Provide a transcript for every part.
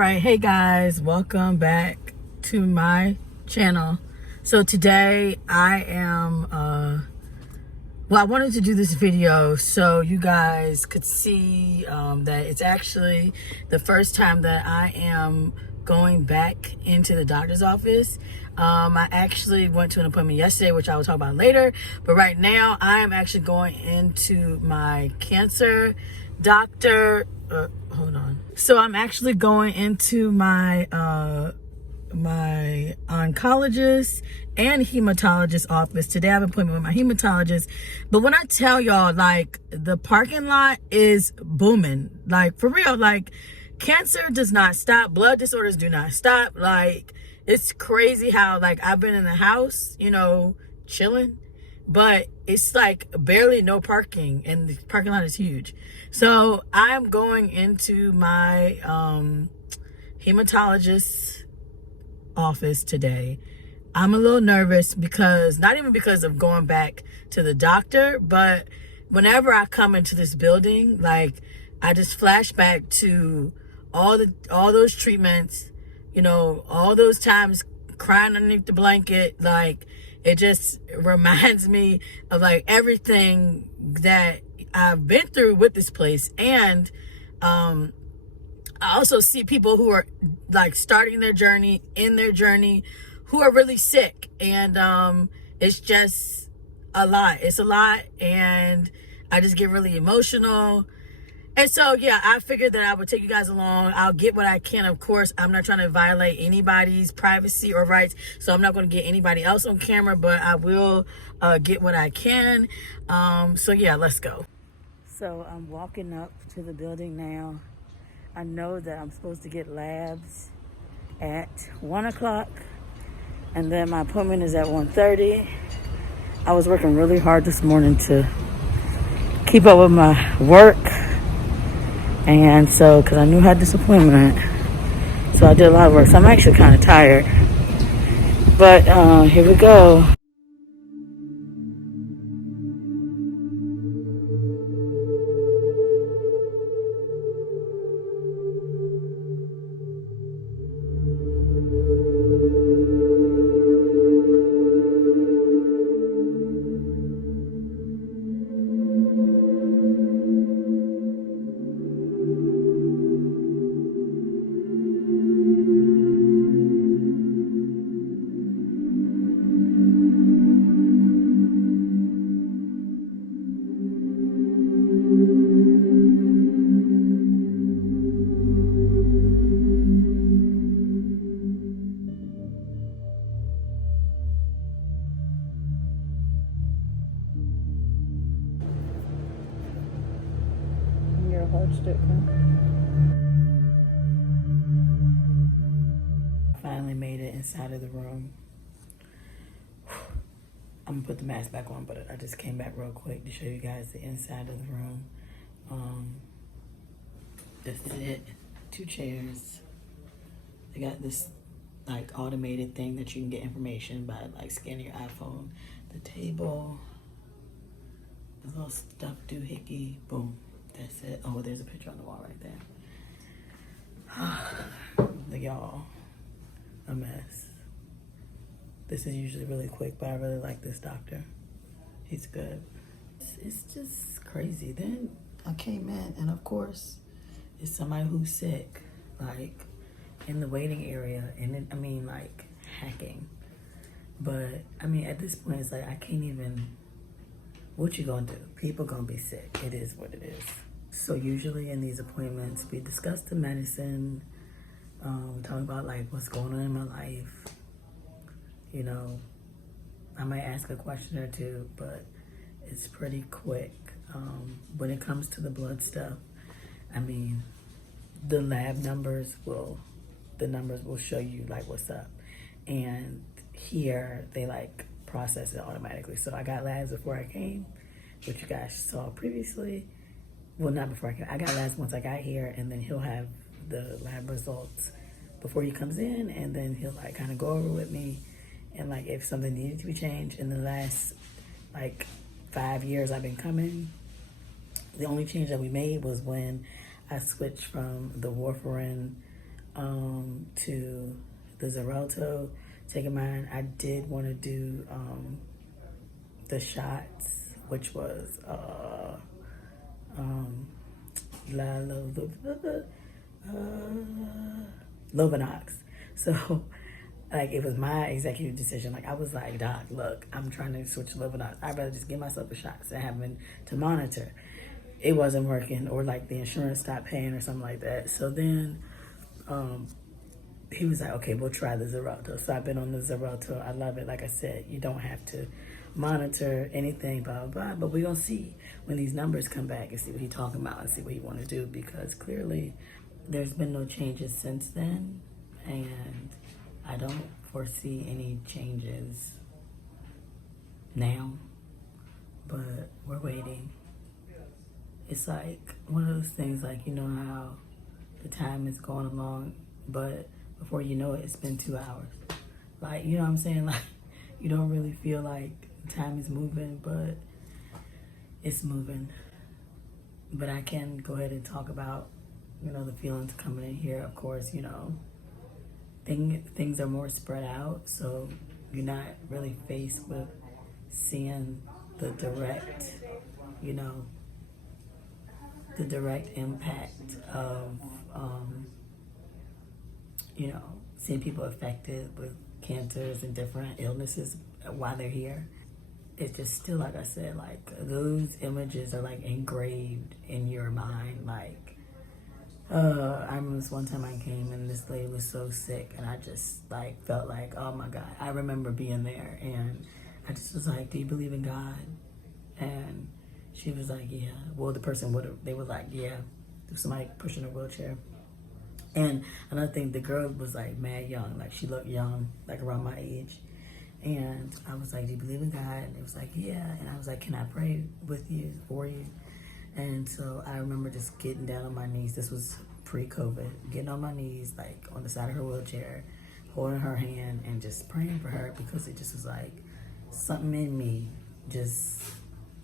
right, hey guys, welcome back to my channel. So today I am I wanted to do this video so you guys could see that it's actually the first time that I am going back into the doctor's office. I actually went to an appointment yesterday, which I will talk about later, but right now I am actually going into my cancer doctor. Hold on. So I'm actually going into my my oncologist and hematologist office today. I have an appointment with my hematologist, but when I tell y'all, like, the parking lot is booming, like, for real, like, cancer does not stop, blood disorders do not stop. Like, it's crazy how, like, I've been in the house, you know, chilling, but it's like barely no parking and the parking lot is huge. So I'm going into my hematologist office today. I'm a little nervous because, not even because of going back to the doctor, but whenever I come into this building, like, I just flash back to all those treatments, you know, all those times crying underneath the blanket. Like, it just reminds me of, like, everything that I've been through with this place. And I also see people who are, like, starting their journey, who are really sick. And it's just a lot. It's a lot. And I just get really emotional. And so, yeah, I figured that I would take you guys along. I'll get what I can. Of course, I'm not trying to violate anybody's privacy or rights, so I'm not going to get anybody else on camera, but I will get what I can. So, yeah, let's go. So I'm walking up to the building now. I know that I'm supposed to get labs at 1 o'clock, and then my appointment is at 1:30. I was working really hard this morning to keep up with my work. And so, because I knew I had this appointment, so I did a lot of work. So I'm actually kind of tired. But here we go. Your heart stick, huh? Finally made it inside of the room. I'm gonna put the mask back on, but I just came back real quick to show you guys the inside of the room. This is it. 2 chairs. They got this, like, automated thing that you can get information by, like, scanning your iPhone. The table, the little stuffed doohickey. Boom. That's it. Oh, there's a picture on the wall right there. Look, y'all, a mess. This is usually really quick, but I really like this doctor. He's good. It's just crazy. Then I came in, and of course, it's somebody who's sick, like, in the waiting area, and then, I mean, like, hacking. But I mean, at this point, it's like, I can't even. What you gonna do? People gonna be sick. It is what it is. So usually in these appointments, we discuss the medicine. We talk about, like, what's going on in my life. You know, I might ask a question or two, but it's pretty quick. When it comes to the blood stuff, I mean, the lab numbers will show you, like, what's up. And here, they, like, process it automatically. So I got labs before I came, which you guys saw previously. Well, not before I came. I got labs once I got here, and then he'll have the lab results before he comes in, and then he'll, like, kind of go over with me, and, like, if something needed to be changed. In the last, like, 5 years I've been coming, the only change that we made was when I switched from the warfarin to the Xarelto, taking mine. I did want to do the shots, which was Lovenox. So, like, it was my executive decision. Like, I was like, Doc, look, I'm trying to switch to Lovenox. I'd rather just give myself a shot instead of having to monitor. It wasn't working, or like the insurance stopped paying or something like that. So then he was like, okay, we'll try the Xarelto. So I've been on the Xarelto. I love it. Like I said, you don't have to monitor anything, blah, blah, blah. But we're going to see when these numbers come back and see what he's talking about and see what he want to do, because clearly there's been no changes since then. And I don't foresee any changes now, but we're waiting. It's like one of those things, like, you know how the time is going along, but before you know it, it's been 2 hours. Like, you know what I'm saying? Like, you don't really feel like time is moving, but it's moving. But I can go ahead and talk about, you know, the feelings coming in here. Of course, you know, things are more spread out, so you're not really faced with seeing the direct, you know, the direct impact of, you know, seeing people affected with cancers and different illnesses while they're here. It's just still, like I said, like, those images are like engraved in your mind. Like, I remember this one time I came and this lady was so sick, and I just like felt like, oh my God. I remember being there, and I just was like, do you believe in God? And she was like, yeah. Well, the person they were like, yeah. There was somebody pushing a wheelchair. And another thing, the girl was like mad young. Like, she looked young, like around my age. And I was like, do you believe in God? And it was like, yeah. And I was like, can I pray with you, for you? And so I remember just getting down on my knees. This was pre-COVID. Getting on my knees, like on the side of her wheelchair, holding her hand and just praying for her, because it just was like something in me just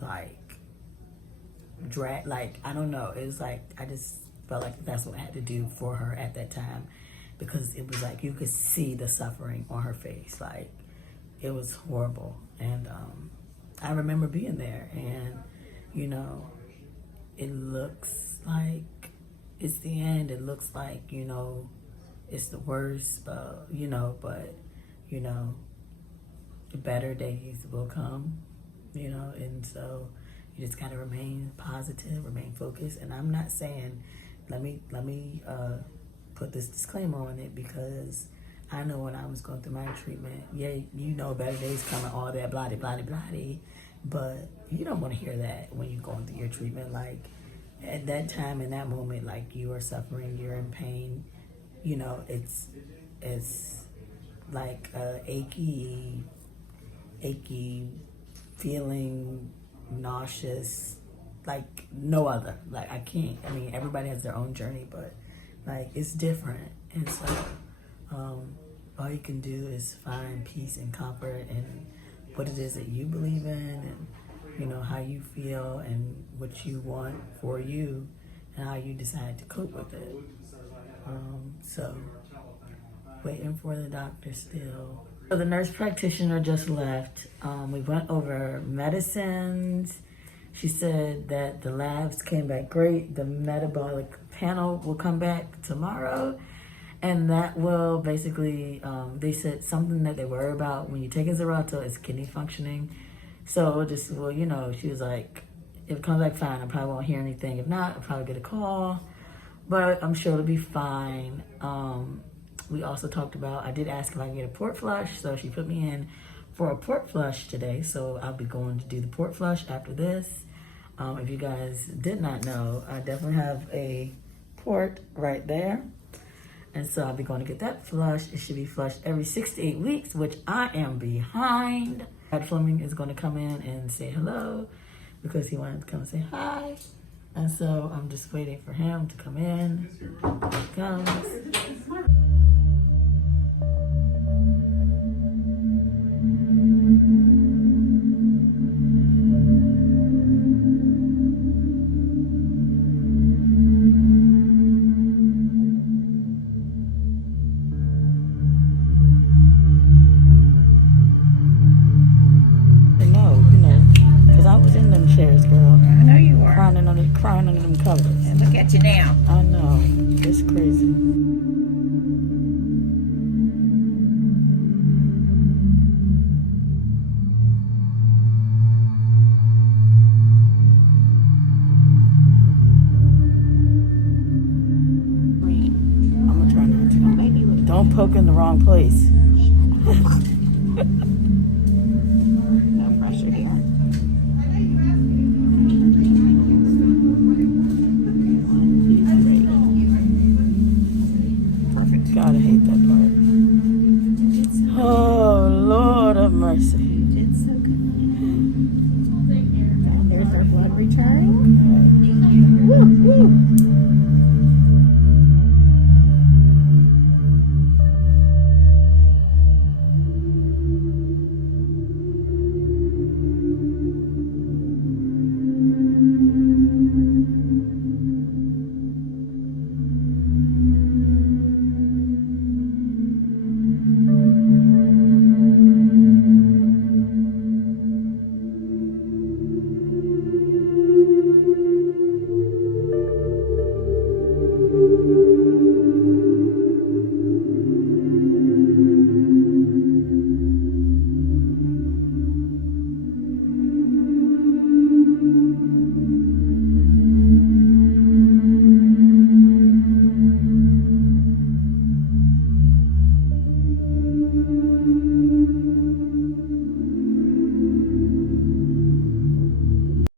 like like, I don't know. It was like, I just felt like that's what I had to do for her at that time, because it was like you could see the suffering on her face. Like, it was horrible. And I remember being there, and, you know, it looks like it's the end. It looks like, you know, it's the worst, you know, but, you know, the better days will come, you know. And so you just gotta remain positive, remain focused. And I'm not saying, let me put this disclaimer on it, because I know when I was going through my treatment, yeah, you know, better days coming, all that, blah, blah, blah, blah, but you don't want to hear that when you're going through your treatment. Like, at that time, in that moment, like, you are suffering, you're in pain, you know, it's like achy feeling, nauseous, like no other. Like, I can't, I mean, everybody has their own journey, but like, it's different. And so all you can do is find peace and comfort in what it is that you believe in, and, you know, how you feel and what you want for you, and how you decide to cope with it. So waiting for the doctor still. So the nurse practitioner just left. We went over medicines. She said that the labs came back great. The metabolic panel will come back tomorrow. And that will basically, they said something that they worry about when you take a Xarelto is kidney functioning. So just, well, you know, she was like, if it comes back fine, I probably won't hear anything. If not, I'll probably get a call. But I'm sure it'll be fine. We also talked about, I did ask if I can get a port flush. So she put me in for a port flush today. So I'll be going to do the port flush after this. If you guys did not know, I definitely have a port right there. And so I'll be going to get that flushed. It should be flushed every 6 to 8 weeks, which I am behind. Brad Fleming is going to come in and say hello, because he wanted to come and say hi. And so I'm just waiting for him to come in. Here he comes. crying under them covers. And look at you now. I know. It's crazy. I'm gonna try not to. Don't poke in the wrong place.